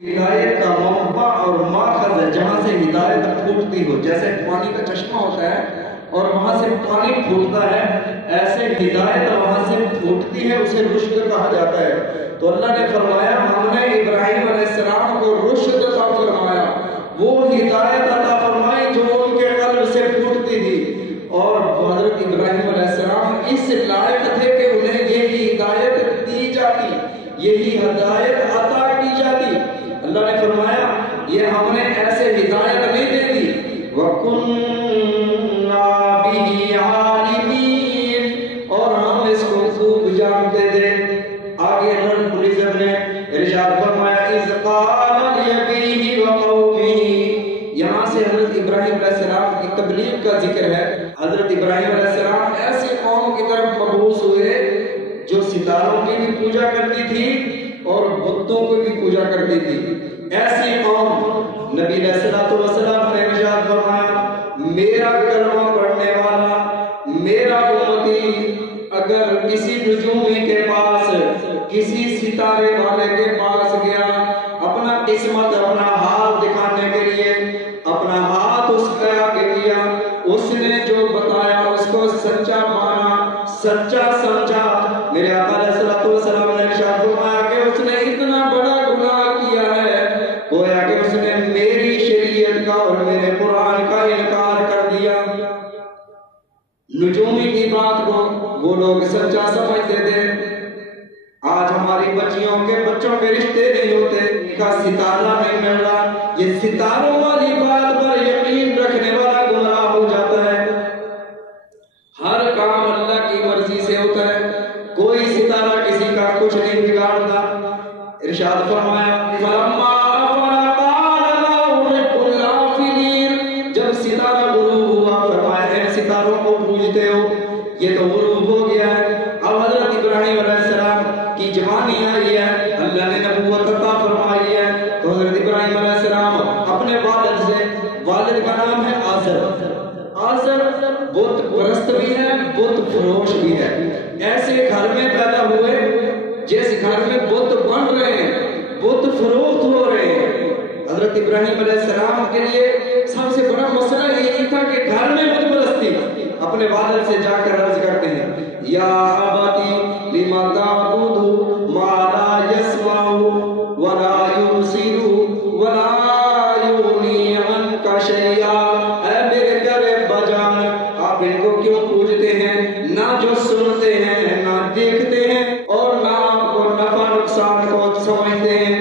ہدایت کا منبع اور ماخذ ہے جہاں سے ہدایت پھوٹتی ہو، جیسے پانی کا چشمہ ہوتا ہے اور وہاں سے پانی پھوٹتا ہے، ایسے ہدایت وہاں سے پھوٹتی ہے، اسے رشد کہا جاتا ہے۔ تو اللہ نے فرمایا ہم نے ابراہیم علیہ السلام کو رشد عطا فرمایا، وہ ہدایت عطا فرمائی جو ان کے قلب سے پھوٹتی تھی، اور حضرت ابراہیم علیہ السلام اس لائق تھے کہ انہیں یہی ہدایت دی جاتی، یہی ہدایت عطا کی جاتی۔ اللہ نے فرمایا یہ ہم نے ایسے ہدایت نہیں دے دی، وَكُنَّا بِهِ عَالِمِينَ، اور ہم اس کو خوب جانتے تھے۔ آگے رب العزت نے ارشاد فرمایا اِذْ قَالَ لِأَبِيهِ وَقَوْمِهِ، یہاں سے حضرت ابراہیم علیہ السلام کی تبلیغ کا ذکر ہے۔ حضرت ابراہیم علیہ السلام ایسی قوم کی طرف مبعوث ہوئے جو ستاروں کی بھی پوجا کرتی تھی اور بتوں کو بھی پوجا کرتی تھی۔ ایسی قوم نبی علیہ السلام نے ارشاد فرمایا میرا کلمہ پڑھنے والا، میرا امتی اگر کسی نجومی کے پاس، کسی ستارے والے کے پاس گیا اپنا قسمت، اپنا حال دکھانے کے لیے، اپنا ہاتھ اس پہ آگے کیا، اس نے جو بتایا اس کو سچا مانا، سچا سمجھا، میرے آقا علیہ السلام نے ارشاد فرمایا کہ اس نے اتنا بڑا گناہ کیا ہے گویا کہ اس نے میری شریعت کا اور میرے قرآن کا انکار کر دیا۔ نجومی کی بات کو وہ لوگ سچا سمجھتے تھے۔ آج ہماری بچیوں کے بچوں کے رشتے نہیں ہوتے، ان کا ستارہ نہیں مل رہا، یہ ستاروں والی بات پر یقین رکھنے والا گمراہ ہو جاتا ہے۔ ہر کام اللہ کی مرضی سے ہوتا ہے، کوئی ستارہ کسی کا کچھ نہیں بگاڑتا۔ ارشاد فرمایا فَلَمَّا أَفَلَ قَالَ لَا أُحِبُّ الْآفِلِينَ، جب ستارہ غروب ہوا فرمایا ان ستاروں کو پوجتے ہو، یہ تو غروب ہو گیا ہے۔ اب حضرت ابراہیم علیہ السلام کی جوانی آئی ہے، اللہ نے نبوت عطا فرمائی ہے، تو حضرت ابراہیم علیہ السلام اپنے والد سے، والد کا نام ہے آزر، آزر بت پرست بھی ہے، بت فروش بھی ہے، ایسے گھر میں پیدا ہوئے جس گھر میں بت بن رہے ہیں، بت فروخت ہو رہے ہیں۔ حضرت ابراہیم علیہ السلام کے لیے سب سے بڑا مسئلہ یہی تھا کہ گھر میں بت پرستی۔ اپنے والد سے جا کر عرض کرتے ہیں یا اباتی لما تعبد ما لا يسمع ولا يبصر ولا يغني عنك شيئا، اے میرے پیارے ابا جان آپ ان کو کیوں پوجتے ہیں، نہ جو سنتے ہیں نہ دیکھتے ہیں اور نہ آپ کو نفع نقصان کو سمجھتے ہیں،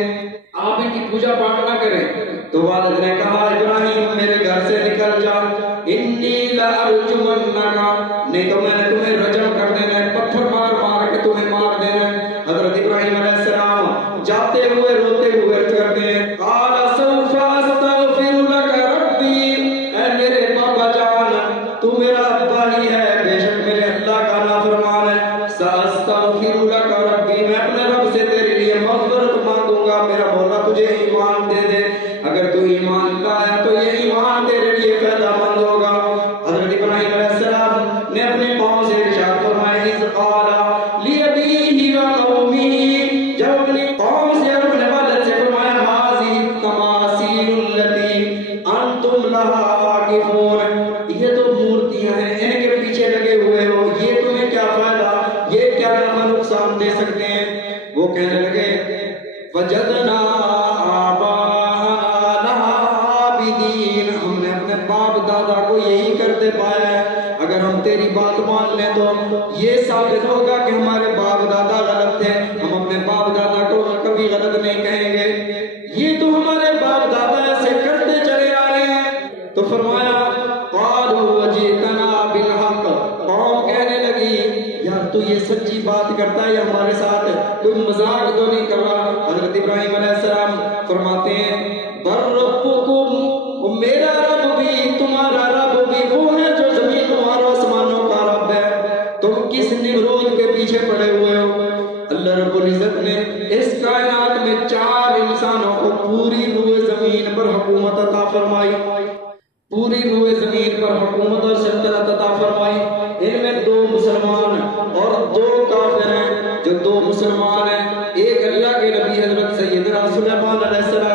آپ ان کی پوجا پاٹ نہ کریں۔ تو والد نے کہا ابراہیم میرے گھر سے نکل جا، انی لارجمنک، نہیں تو میں نے تمہیں رجم کر دینا ہے، پتھر مار مار کے تمہیں مار دینا ہے۔ حضرت ابراہیم علیہ السلام جاتے ہوئے روتے ہوئے کرتے ہیں قال سوف استغفر لك ربی، اے میرے بابا جان تو میرا ابا ہی ہے، بے شک میرے اللہ کا نافرمان ہے، ساستغفر لك ربی، میں اپنے رب سے تیرے لیے مغفرت مانگوں گا، میرا مولا تجھے ایمان دے دے، اگر تو ایمان لایا تو یہ ایمان تیرے لیے فائدہ مند ہوگا۔ حضرت ابراہیم علیہ السلام نے اپنے قوم سے ارشاد فرمایا اذ قال لأبیہ وقومہ، جب اپنی قوم سے اور اپنے والد سے فرمایا هذه التماثیل التي انتم لها عاکفون، یہ تو مورتیاں ہیں ان کے پیچھے لگے ہوئے ہو، یہ تمہیں کیا فائدہ، یہ کیا نفع نقصان دے سکتے ہیں۔ وہ کہنے لگے وجدنا آباءنا لها عابدین، ہم نے اپنے باپ دادا کو یہی کرتے پایا ہے، اگر ہم تیری بات مان لیں تو یہ ثابت ہوگا کہ ہمارے باپ دادا غلط تھے، ہم اپنے باپ دادا کو کبھی غلط نہیں کہیں گے، یہ تو ہمارے باپ دادا ایسے کرتے چلے آ رہے ہیں۔ تو فرمایا قالوا وجئتنا بالحق، قوم کہنے لگی یار تو یہ سچی بات کرتا ہے یا ہمارے ساتھ کوئی مذاق تو نہیں کر رہا۔ حضرت ابراہیم علیہ السلام فرماتے ہیں بر ربکم، میرا رب بھی تمہارا رب بھی وہ ہے جو زمینوں اور آسمانوں کا رب ہے، تم کس نمرود کے پیچھے پڑے ہوئے ہو۔ اللہ رب العزت نے اس کائنات میں 4 انسانوں کو پوری روئے زمین پر حکومت عطا فرمائی، پوری روئے زمین پر حکومت اور سلطنت عطا فرمائی، ان میں 2 مسلمان اور 2 کافر ہیں۔ جو 2 مسلمان ہیں ایک اللہ کے نبی حضرت سیدنا سلیمان علیہ السلام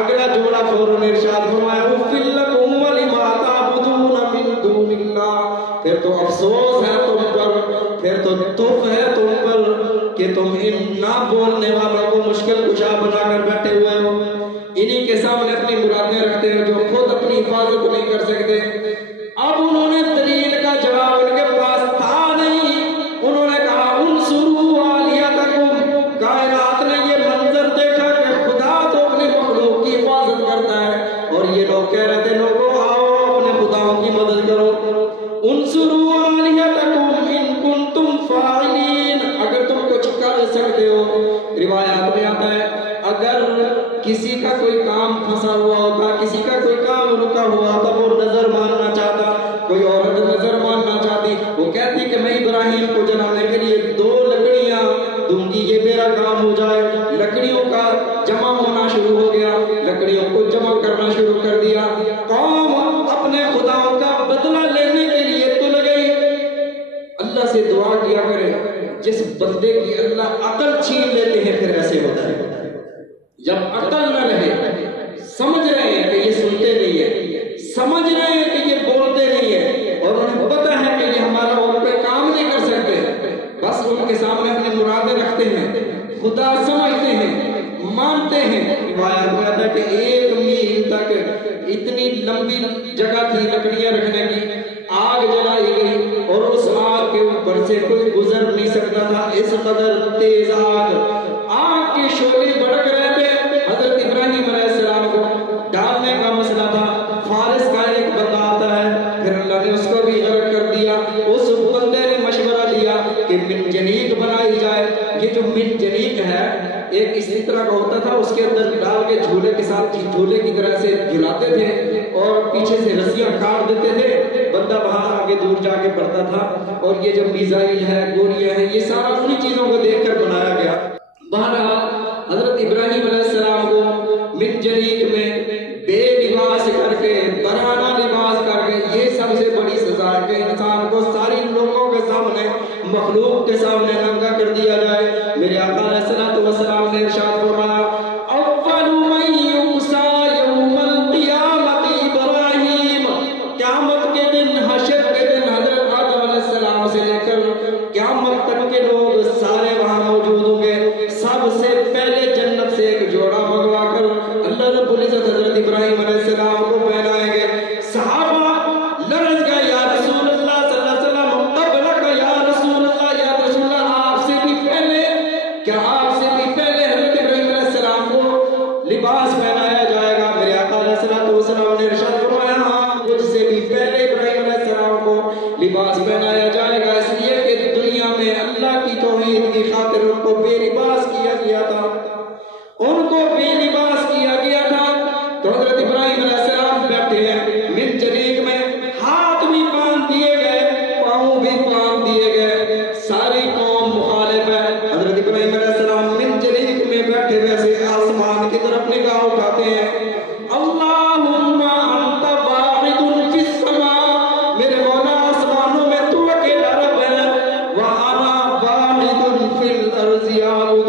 اگلا جملہ فوراً ارشاد فرمایا اُفِّلْ لَكُمْ وَلِمَا تَعْبُدُونَ مِن دُونِ اللَّهِ. پھر تو افسوس ہے تم پر, پھر تو تف ہے تم پر کہ تم ان نہ بولنے والوں کو مشکل کشا بنا کر بیٹھے ہوئے ہو. انہی کے سامنے اپنی مرادیں رکھتے ہیں جو خود اپنی حفاظت نہیں کر سکتے. اب انہوں نے دلیل کا جواب ان کے پاس تھا نہیں. انہوں نے کہا انصروا آلیہتکم. کائنات نے یہ منظر دیکھا کہ خدا تو اپنے مخلوق کی حفاظت کرتا ہے اور یہ لوگ کہہ رہے تھے لوگوں آؤ اپنے خداؤں کی مدد کرو. انصروا آلیہتکم ان کنتم فاعلین. اگر تم کچھ کر سکتے ہو. روایات میں آتا ہے اگر کسی کا کوئی کام پھنسا ہوا ہوتا, کسی کا کوئی کام رکا ہوا ہوتا, وہ نظر ماننا چاہتا, کوئی عورت نظر ماننا چاہتی, وہ کہتی کہ میں ابراہیم کو جلانے کے لیے 2 لکڑیاں دوں گی, یہ میرا کام ہو جائے. لکڑیوں کا جمع ہونا شروع ہو گیا, لکڑیوں کو جمع کرنا شروع کر دیا. قوم اپنے خداؤں کا بدلہ لینے کے لیے تل گئی. اللہ سے دعا کیا کرے جس بندے کی اللہ عقل چھین لیتے ہیں پھر ایسے ہوتا ہے. جب عقل نہ رہے, سمجھ رہے ہیں کہ یہ سنتے نہیں ہیں, سمجھ رہے ہیں کہ یہ بولتے نہیں ہیں, اور انہیں پتہ ہے کہ یہ ہمارا اور کوئی کام نہیں کر سکتے, بس ان کے سامنے اپنی مرادیں رکھتے ہیں, خدا سمجھتے ہیں, مانتے ہیں. روایت میں آتا ہے کہ 1 میل تک اتنی لمبی جگہ تھی لکڑیاں رکھنے کی, آگ جلائی گئی اور اس آگ کے اوپر سے کوئی گزر نہیں سکتا تھا. اس قدر تیز آگ کے شعلے بھڑک رہے تھے. حضرت ابراہیم علیہ السلام کو ڈالنے کا مسئلہ تھا. فارس کا ایک بندہ آتا ہے, پھر اللہ نے اس کو بھی غرق کر دیا. اس بندے نے مشورہ دیا کہ منجنیق بنائی جائے. یہ جو منجنیق ہے ایک اسی طرح کا ہوتا تھا, اس کے اندر ڈال کے جھولے کے ساتھ جھولے کی طرح سے جھلاتے تھے اور پیچھے سے رسیاں کاٹ دیتے تھے. بندہ وہاں آگے دور جا کے پڑتا تھا. اور یہ جو میزائل ہے, گولیاں ہیں, یہ سارا انہی چیزوں کو دیکھ کر بنایا گیا. بہرحال حضرت ابراہیم علیہ السلام کو منجنیق میں بے لباس کر کے, برہنہ لباس کر کے, یہ سب سے بڑی سزا ہے کہ انسان کو ساری لوگوں کے سامنے, مخلوق کے سامنے ننگا کر دیا جائے. میرے آقا علیہ الصلوۃ والسلام نے ارشاد فرمایا اول من یقصی یوم القیامت ابراہیم. قیامت کے دن, حشر کے دن حضرت آدم علیہ السلام سے لے کر قیامت تک کے لوگ سارے وہاں موجود ہوں گے. سب سے پہلے جنت سے ایک جوڑا منگوا کر اللہ رب العزت حضرت ابراہیم علیہ السلام کو پہنائیں گے. صحابہ لرز گئے, یا رسول اللہ صلی اللہ علیہ وسلم قبلک یا رسول اللہ, یا رسول اللہ آپ سے بھی پہلے, کیا آپ سے بھی پہلے حضرت ابراہیم علیہ السلام کو لباس پہنایا جائے گا؟ میرے آقا علیہ السلام نے ارشاد فرمایا ہاں, مجھ سے بھی پہلے ابراہیم علیہ السلام کو لباس پہنایا جائے گا, اس لیے کہ دنیا میں اللہ کی توحید کی خاطر ان کو بے لباس کیا گیا تھا, ان کو بے لباس کیا گیا تھا. تو حضرت ابراہیم علیہ السلام بیٹھے ہیں منجنیق میں, ہاتھ بھی باندھ دیے گئے, پاؤں بھی باندھ دیے گئے, ساری قوم مخالف ہے. حضرت ابراہیم علیہ السلام منجنیق میں بیٹھے ویسے آسمان کی طرف نگاہ اٹھاتے ہیں, اللہم انت واحد فی السماء, میرے مولا آسمانوں میں تو اکیلا رب ہے, وانا واحد فی الارض اعبد,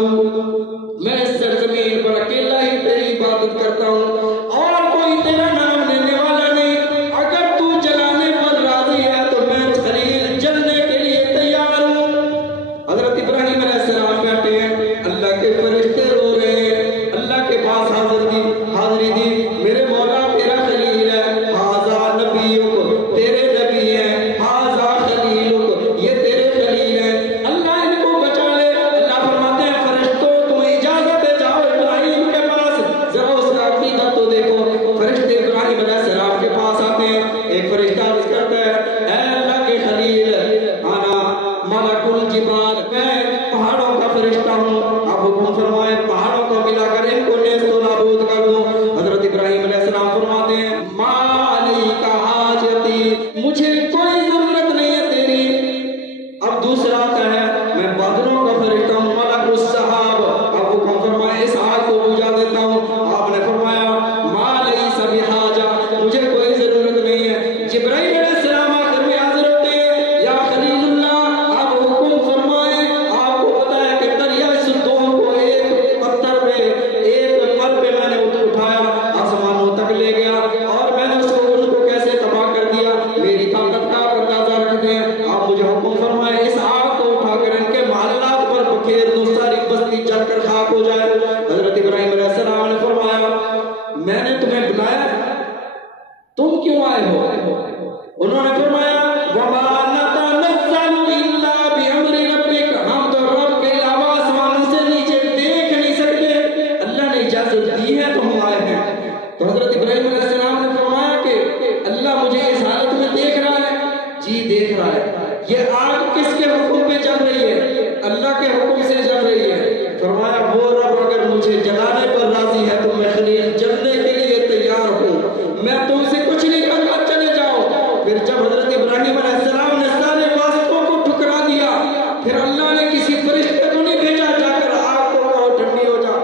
میں اس سرزمین پر اکیلا ہی تیری عبادت کرتا ہوں اور کوئی تیرا نام لینے والا نہیں. اگر تو جلانے پر راضی ہے تو میں خلیل جلنے کے لیے تیار ہوں. حضرت ابراہیم علیہ السلام بیٹھے ہیں, اللہ کے فرشتے رو رہے ہیں, اللہ کے پاس حاضری دی, میرے مولا تیرا خلیل ہے, ھذا نبیک, تیرے نبی ہیں, ھذا خلیلک, یہ تیرے خلیل ہیں, اللہ ان کو بچا لے. اللہ فرماتے ہیں فرشتوں تمہیں اجازت ہے, جاؤ ابراہیم کے پاس, ذرا اس کا عقیدہ اجازت دی ہے تو ہم آئے ہیں۔ تو حضرت ابراہیم علیہ السلام نے فرمایا کہ اللہ مجھے اس حالت میں دیکھ رہا ہے؟ جی دیکھ رہا ہے۔ یہ آگ کس کے حکم پہ چل رہی ہے؟ اللہ کے حکم سے چل رہی ہے۔ فرمایا وہ رب اگر مجھے جلانے پر راضی ہے تو میں خلیل جلنے کے لیے تیار ہوں، میں تم سے کچھ نہیں کرتا، چلے جاؤ۔ پھر جب حضرت ابراہیم علیہ السلام نے سارے واسطوں کو ٹھکرا دیا، پھر اللہ نے کسی فرشتے کو نہیں بھیجا جا کر آگ کو کہو ٹھنڈی ہو جا،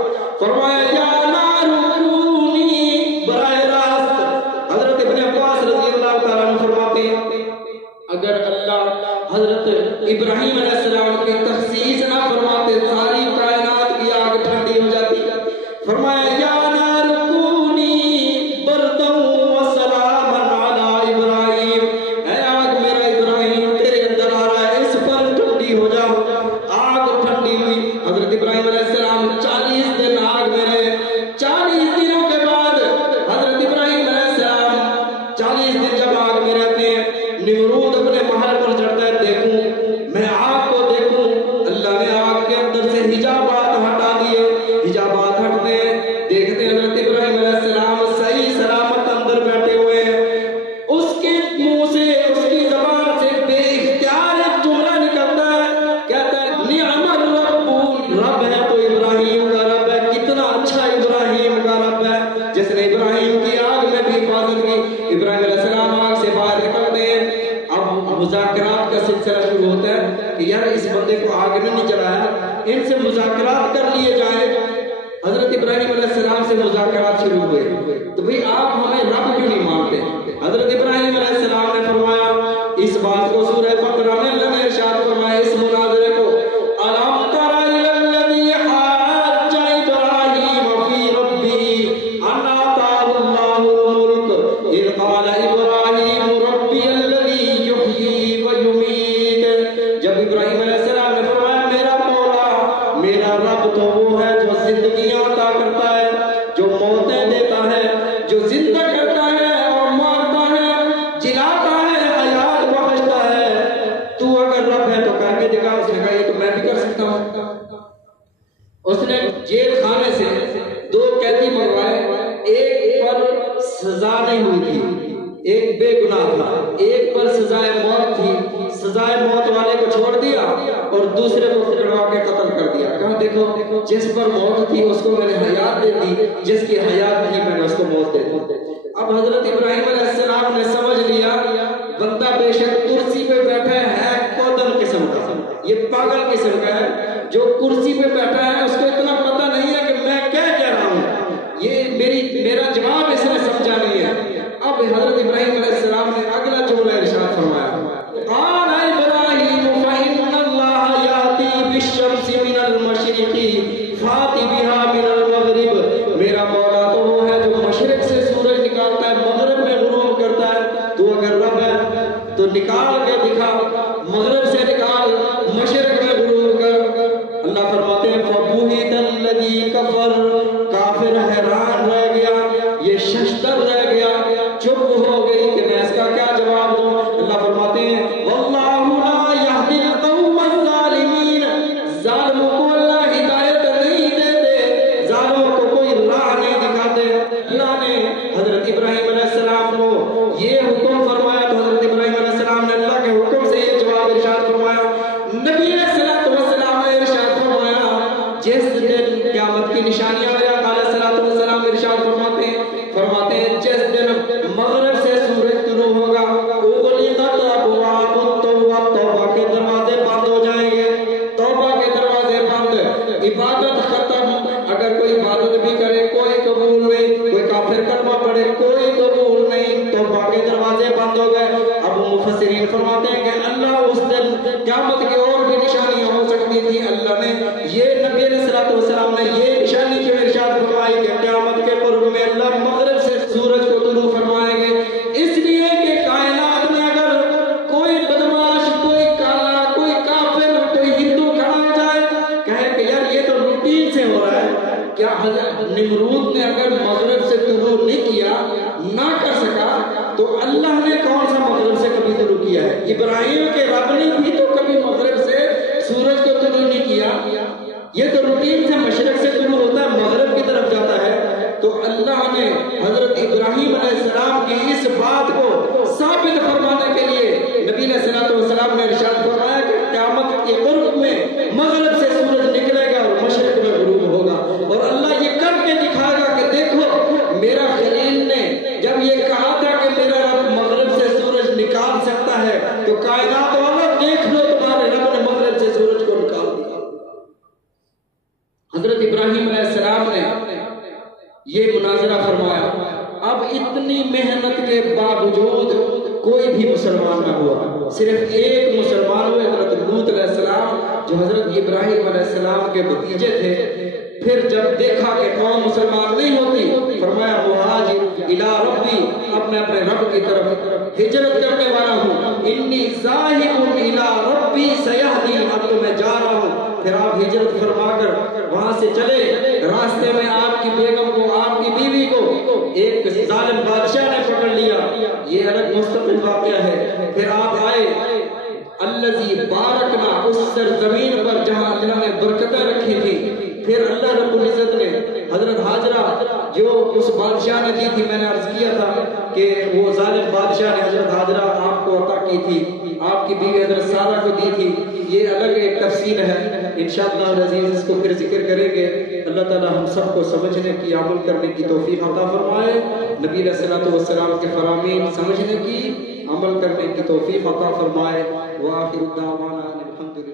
فرمایا یا نار کونی، براہ راست حضرت ابن عباس رضی اللہ تعالیٰ عنہ فرماتے ہیں اگر اللہ حضرت ابراہیم علیہ السلام کی تخصیص نہ فرماتے ساری کائنات کی آگ ٹھنڈی ہو جاتی۔ فرمایا یا نار کونی بردا وسلاما علی ابراہیم، اے آگ میرا ابراہیم تیرے اندر آ رہا ہے، اس پر ٹھنڈی ہو جا۔ آگ ٹھنڈی ہوئی، حضرت ابراہیم علیہ السلام 40 دن آگ میں رہے۔ 40 دنوں کے بعد حضرت ابراہیم علیہ السلام 40 دن جب آگ میں رہتے ہیں، نمرود اپنے محل پر چڑھتا ہے، دیکھوں میں آگ کو دیکھوں۔ اللہ نے آگ کے اندر سے حجابات ہٹا دیے، حجابات ہٹتے ہیں، دیکھتے ہیں حضرت ابراہیم علیہ السلام صحیح سلامت اندر بیٹھے ہوئے ہیں۔ اس کے منہ سے، اس کی زبان سے بے اختیار ایک جملہ نکلتا ہے، کہتا ہے نعم الرب، رب ہے تو ابراہیم کا رب ہے، کتنا اچھا ابراہیم کا رب ہے جس نے ابراہیم کی آگ میں بھی حفاظت کی۔ ابراہیم علیہ السلام آگ سے باہر نکلتے ہیں۔ اب مذاکرات کا سلسلہ شروع ہوتا ہے کہ یار اس بندے کو آگ نے نہیں جلایا، ان سے مذاکرات کر لیے جائیں۔ حضرت ابراہیم علیہ السلام سے مذاکرات شروع ہوئے، تو بھئی آپ ہمیں رب کیوں نہیں مانتے؟ حضرت ابراہیم علیہ السلام نے فرمایا اس بات کو سورہ بقرہ میں اللہ نے ارشاد فرمایا اس مناظرے کو، الم تر الی الذی حاج ابراہیم فی ربہ ان آتاہ اللہ الملک اذ قال ابراہیم ربی الذی یحیی و یمیت۔ جب ابراہیم علیہ السلام نے فرمایا میرا مولا، میرا رب تو وہ ہے جو زندگیاں عطا کرتا ہے، جو موتیں دیتا ہے، جو زندہ کرتا ہے اور مارتا ہے، جلاتا ہے، حیات بخشتا ہے، تو اگر رب ہے تو کر کے دکھا۔ اس نے کہا یہ تو میں بھی کر سکتا ہوں۔ اس نے جیل خانے سے 2 قیدی منگوائے، ایک پر سزا نہیں ہوئی تھی، ایک بے گناہ تھا، ایک پر سزائے موت تھی، سزائے موت والے کو چھوڑ دیا اور دوسرے کو پکڑوا کے قتل کر دیا۔ کہا دیکھو جس پر موت تھی اس کو میں نے حیات دے دی، جس کی حیات تھی میں نے اس کو موت دے دی۔ اب حضرت ابراہیم علیہ السلام نے سمجھ لیا بندہ بے شک کرسی پہ بیٹھا ہے کودن قسم کا، یہ پاگل قسم کا ہے، جو کرسی پہ بیٹھا ہے اس کو اتنا پتہ نہیں ہے کہ میں کیا کہہ رہا ہوں، یہ میرا جواب اس نے سمجھا نہیں ہے۔ اب حضرت ابراہیم علیہ السلام نے اگلا جملہ ارشاد فرمایا، قال ابراہیم فإن اللہ یاتی بالشمس من المشرق فات بها من المغرب، میرا مولا تو وہ ہے جو مشرق سے سورج نکالتا ہے مغرب میں غروب کرتا ہے، تو اگر رب ہے تو نکال کے دکھا، مغرب سے نکال مشرق میں غروب کر۔ اللہ فرماتے ہیں فبہت الذی کفر، کافر حیران رہ گیا، یہ ششدر رہ گیا، چپ ہو گئی کہ میں اس کا کیا جواب دوں۔ اللہ فرماتے ہیں واللہ لا یہدی القوم الظالمین، ظالموں کو اللہ ہدایت نہیں دیتے، ظالموں کو کوئی راہ نہیں دکھاتے۔ اللہ نے حضرت ابراہیم علیہ السلام کو یہ حکم فرمایا تو حضرت ابراہیم علیہ السلام نے اللہ کے حکم سے یہ جواب ارشاد فرمایا۔ نبی علیہ السلام نے ارشاد فرمایا جس دن قیامت کی نشانیاں علیہ السلام ارشاد فرماتے ہیں جس دن مغرب سے سورج طلوع ہوگا اغلقت ابواب التوبہ، توبہ کے دروازے بند ہو جائیں گے، توبہ کے دروازے بند، عبادت ختم، اگر کوئی عبادت بھی کرے کوئی قبول نہیں، کوئی کافر کلمہ پڑھے کوئی قبول نہیں، توبہ کے دروازے بند ہو گئے۔ اب مفسرین فرماتے ہیں کہ اللہ اس دن قیامت کی اور بھی نشانیاں ہو سکتی تھی، اللہ نے یہ نبی علیہ السلام نے یہ نشانی کیوں ارشاد فرمائی کہ قیامت کے قرب میں اللہ مغرب سے سورج کو طلوع فرمائیں گے، اس لیے کہ کائنات میں اگر کوئی بدماش، کوئی کالا، کوئی کافر، کوئی ہندو کھڑا ہو جائے کہے کہ یار یہ تو روٹین سے ہو رہا ہے، کیا نمرود نے اگر مغرب سے طلوع نہیں کیا، نہ کر سکا، تو اللہ نے کون سا مغرب سے کبھی طلوع کیا ہے؟ ابراہیم کے رب نے بھی تو کبھی مغرب سے سورج کو طلوع نہیں کیا، یہ تو روٹین سے مشرق سے طلوع ہوتا ہے مغرب کی طرف جاتا ہے۔ تو اللہ نے حضرت ابراہیم علیہ السلام کی اس بات کو ثابت فرمانے کے لیے نبی علیہ السلام نے ارشاد فرمایا کہ قیامت کے قرب میں مغرب سے سورج نکلے گا اور مشرق میں غروب ہوگا، اور اللہ یہ کر کے دکھائے گا کہ دیکھو میرا خلیل نے جب یہ کہا تھا کہ میرا رب مغرب سے سورج نکال سکتا ہے، تو کائنات والا دیکھ لو تمہارے رب نے مغرب سے سورج کو نکال دیا۔ حضرت ابراہیم علیہ السلام نے یہ مناظرہ فرمایا۔ اب اتنی محنت کے باوجود کوئی بھی مسلمان نہ ہوا، صرف ایک مسلمان ہوئے، حضرت لوط علیہ السلام، جو حضرت ابراہیم علیہ السلام کے بھتیجے تھے۔ پھر جب دیکھا کہ قوم مسلمان نہیں ہوتی، فرمایا مہاجر الی ربی، اب میں اپنے رب کی طرف ہجرت کرنے والا ہوں، انی ذاہب الی ربی سیہدین، اب تو میں جا رہا ہوں۔ پھر آپ ہجرت فرما کر وہاں سے چلے، راستے میں آپ کی بیگم کو، آپ کی بیوی کو ایک ظالم بادشاہ نے پکڑ لیا، یہ الگ مستقل واقعہ ہے۔ پھر آپ آئے الذی بارکنا، اس سرزمین پر جہاں اللہ نے برکتیں رکھی تھی۔ پھر اللہ رب العزت نے حضرت ہاجرہ جو اس بادشاہ نے دی تھی، میں نے عرض کیا تھا کہ وہ ظالم بادشاہ نے حضرت ہاجرہ آپ کو عطا کی تھی، آپ کی بیوی حضرت سارہ کو دی تھی، یہ الگ ایک تفصیل ہے، انشاءاللہ العزیز اس کو پھر ذکر کریں گے۔ اللہ تعالی ہم سب کو سمجھنے کی، عمل کرنے کی توفیق عطا فرمائے، نبی علیہ السلام کے فرامین سمجھنے کی، عمل کرنے کی توفیق عطا فرمائے۔ وآخر دعوانا الحمدللہ۔